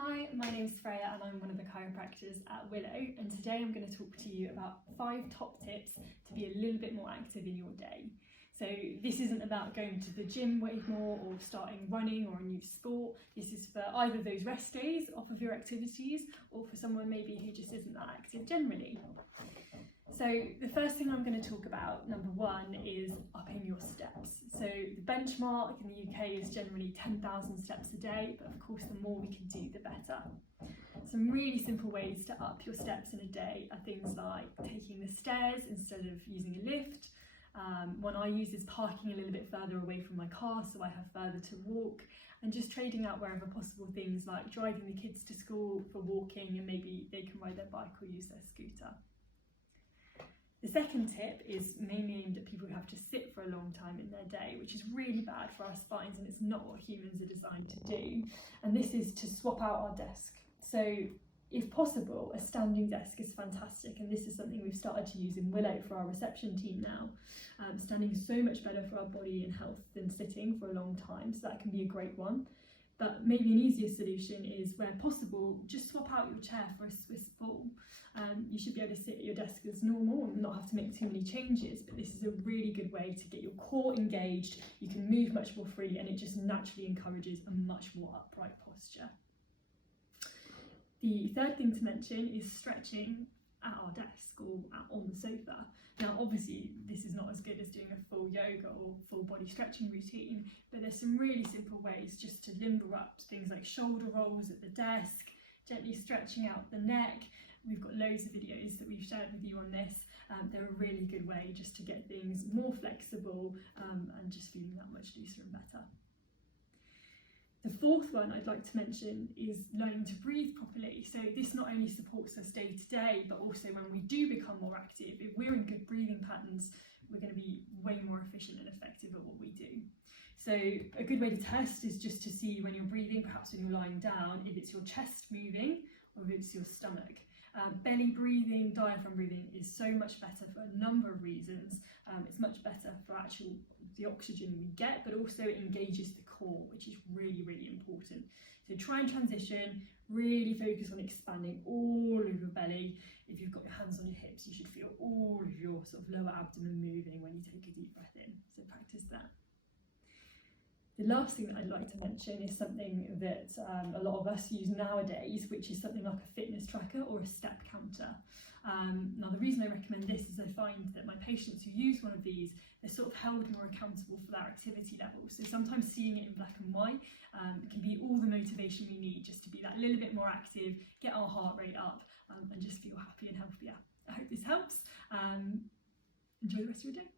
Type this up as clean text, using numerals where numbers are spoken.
Hi, my name's Freya and I'm one of the chiropractors at Willow, and today I'm going to talk to you about 5 top tips to be a little bit more active in your day. So this isn't about going to the gym way more or starting running or a new sport. This is for either those rest days off of your activities or for someone maybe who just isn't that active generally. So the first thing I'm going to talk about, number 1, is upping your steps. So the benchmark in the UK is generally 10,000 steps a day, but of course the more we can do, the better. Some really simple ways to up your steps in a day are things like taking the stairs instead of using a lift. One I use is parking a little bit further away from my car so I have further to walk, and just trading out wherever possible things like driving the kids to school for walking, and maybe they can ride their bike or use their scooter. The second tip is mainly aimed at people who have to sit for a long time in their day, which is really bad for our spines and it's not what humans are designed to do. And this is to swap out our desk. So if possible, a standing desk is fantastic, and this is something we've started to use in Willow for our reception team now. Standing is so much better for our body and health than sitting for a long time, so that can be a great one. But maybe an easier solution is, where possible, just swap out your chair for a Swiss ball. You should be able to sit at your desk as normal and not have to make too many changes, but this is a really good way to get your core engaged. You can move much more freely and it just naturally encourages a much more upright posture. The third thing to mention is stretching at our desk or on the sofa. Now obviously this is not as good as doing a full yoga or full body stretching routine, but there's some really simple ways just to limber up, things like shoulder rolls at the desk, gently stretching out the neck. We've got loads of videos that we've shared with you on this. They're a really good way just to get things more flexible and just feeling that much looser and better. The fourth one I'd like to mention is learning to breathe properly. So this not only supports us day to day, but also when we do become more active, if we're in good breathing patterns, we're going to be way more efficient and effective at what we do. So a good way to test is just to see when you're breathing, perhaps when you're lying down, if it's your chest moving or if it's your stomach. Belly breathing, diaphragm breathing is so much better for a number of reasons. It's much better for the oxygen we get, but also it engages the core, which is really, really important. So try and transition, really focus on expanding all of your belly. If you've got your hands on your hips, you should feel all of your sort of lower abdomen moving when you take a deep breath in. So practice that. The last thing that I'd like to mention is something that a lot of us use nowadays, which is something like a fitness tracker or a step counter. Now the reason I recommend this is I find that my patients who use one of these, they're sort of held more accountable for their activity levels. So sometimes seeing it in black and white can be all the motivation we need just to be that little bit more active, get our heart rate up and just feel happy and healthier. I hope this helps. Enjoy the rest of your day.